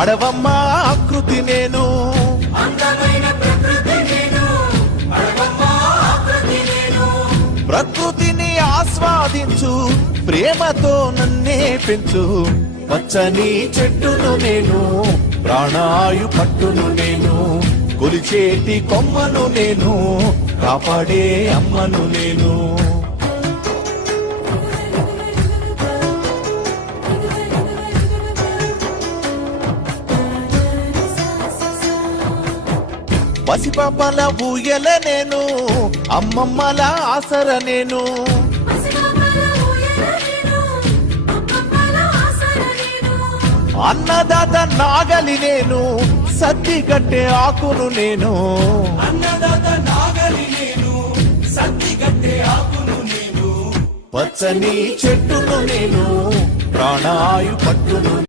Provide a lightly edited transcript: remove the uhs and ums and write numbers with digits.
అడవమ్మ ఆకృతి నేను, ప్రకృతిని ఆస్వాదించు, ప్రేమతో నన్నే పెంచు. పచ్చని చెట్టును నేను, ప్రాణాయు పట్టును నేను, కొలిచేటి కొమ్మను నేను, కాపాడే అమ్మను నేను. పసిపాపల ఊయల నేను, అమ్మమ్మల ఆసర నేను, అన్నదాత నాగలి నేను, సద్ది కట్టే ఆకును నేను, పచ్చని చెట్టును నేను, ప్రాణాయు పట్టును.